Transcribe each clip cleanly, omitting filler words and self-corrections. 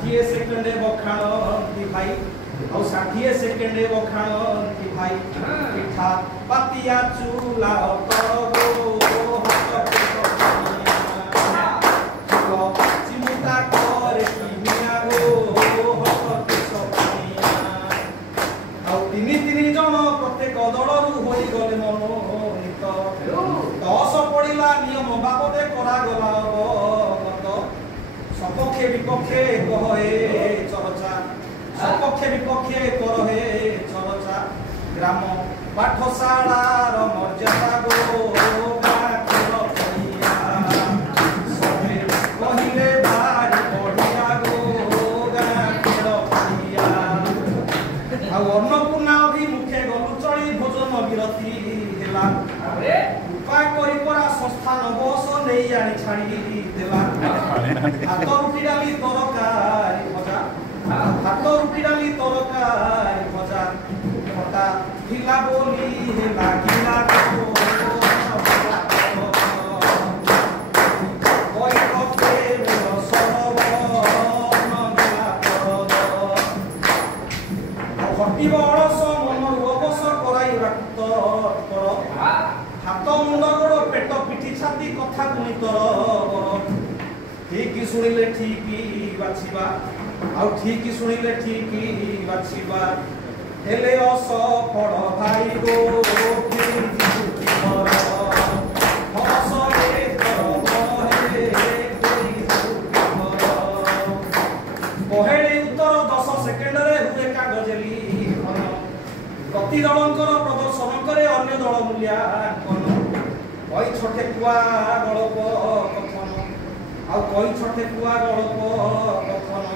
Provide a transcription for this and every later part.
ষାଠିଏ second ବଖାଣନ୍ତି ଭାଇ ଆଉ 60 second ବଖାଣନ୍ତି ଭାଇ ପିଠା ପାତିଆ ଚୁଲା ଚିମୁଟା କରେ କିମିଆ ଗো ଆଉ ତିନି ଜଣ ପ୍ରତ୍ୟେକ ଦଳରୁ ହୋଇଗଲେ ମନୋନୀତ 10 ପଡ଼ିଲା ନିୟମ ବାବଦେ କରାଗଲା ଅବଗତ ସପକ୍ଷେ ବିପକ୍ଷେ କହେ ଚର୍ଚ୍ଚା ସପକ୍ଷେ ବିପକ୍ଷେ କରहे ଚର୍ଚ୍ଚା ଗ୍ରାମ ପାଠଶାଳାର ମର୍ଯ୍ୟାଦା ଗো କହିଲେ ଭାରି ବଢିଆ ଗো ଖେଳ ପଡ଼ିଆ ଆଉ ଅନ୍ନପୂର୍ଣ୍ଣା ଅଭିମୁଖେ ଗଲୁ ଚଳି ଭୋଜନ ବିରତି ହେଲା କୃପା କରି ପରା ସଂସ୍ଥାନ ବସ ନେଇ ଆଣି ଛାଡ଼ି ଦେଲା ହାତ ରୁଟି ଡାଲି ତରକାରୀ ଭଜା ହାତ ରୁଟି ଡାଲି ତରକାରୀ ଭଜା ଖଟା ଥିଲା ବୋଲି ଲାଗିଲା ହଟିବ ଅଳସ ମନରୁ ଅବସ କରାଇବାକୁ ତର ହାତ ମୁଣ୍ଡ ଗୋଡ଼ ପେଟ ପିଠି ଛାତି କଥା ପୁଣି ତର ଠିକ୍ ଶୁଣିଲେ ଠିକ୍ ବାଛିବା ଆଉ ଠିକ୍ ଶୁଣିଲେ ଠିକ୍ ବାଛିବା ହେଲେ ଅସଫଳ ଭାଇ ଗो ପହେଳି ଉତ୍ତର 10 ସେକେଣ୍ଡରେ ହୁଏ କାଗଜ ଲିଖନ ପ୍ରତି ଦଳଙ୍କର ପ୍ରଦର୍ଶନ କରେ ଅନ୍ୟ ଦଳ ମୂଲ୍ୟାଙ୍କନ କଇ ଛୋଟେ କୁଆ ଗଳପ କଥନ ଆଉ କଇ ଛୋଟେ କୁଆ ଗଳପ କଥନ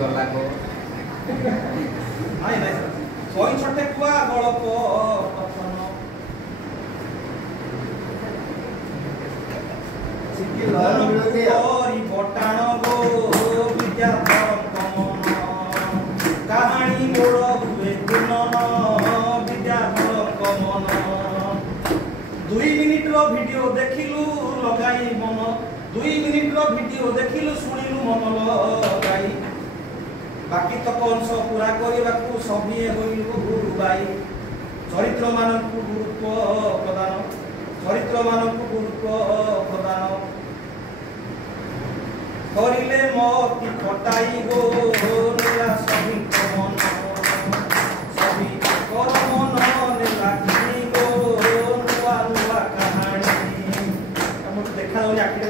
ଗଲା ଗো ନାଇଁ ନାଇଁ କଇ ଛୋଟେ କୁଆ ଗଳପ କଥନ ବଟାଣ ଗो ବିଦ୍ୟାଧର କମନ କାହାଣୀ ମୋଡ଼ ହୁଏ ଗୁଣନ ବିଦ୍ୟାଧର କମନ 2 ମିନିଟର ଭିଡିଓ ଦେଖିଲୁ ଲଗାଇ ମନ 2 ମିନିଟର ଭିଡିଓ ଦେଖିଲୁ ଶୁଣିଲୁ ମନ ଲଗାଇ ବାକି ତକ ଅଂଶ ପୁରା କରିବାକୁ ସଭିଏ ହୋଇଲୁ ବାଇ ଚରିତ୍ରମାନଙ୍କୁ ଗୁରୁତ୍ୱ ପ୍ରଦାନ ଚରିତ୍ରମାନଙ୍କୁ ଗୁରୁତ୍ୱ ପ୍ରଦାନ କରିଲେ ମତି ଖଟାଇ ଗो ନେଲା ସଭି ମନ ସଭି କର ମନ ନେଲା କିଣି ଗो ନୂଆ ନୂଆ କାହାଣୀ ଆମକୁ ଦେଖାଯାଉନି ଆଖିରେ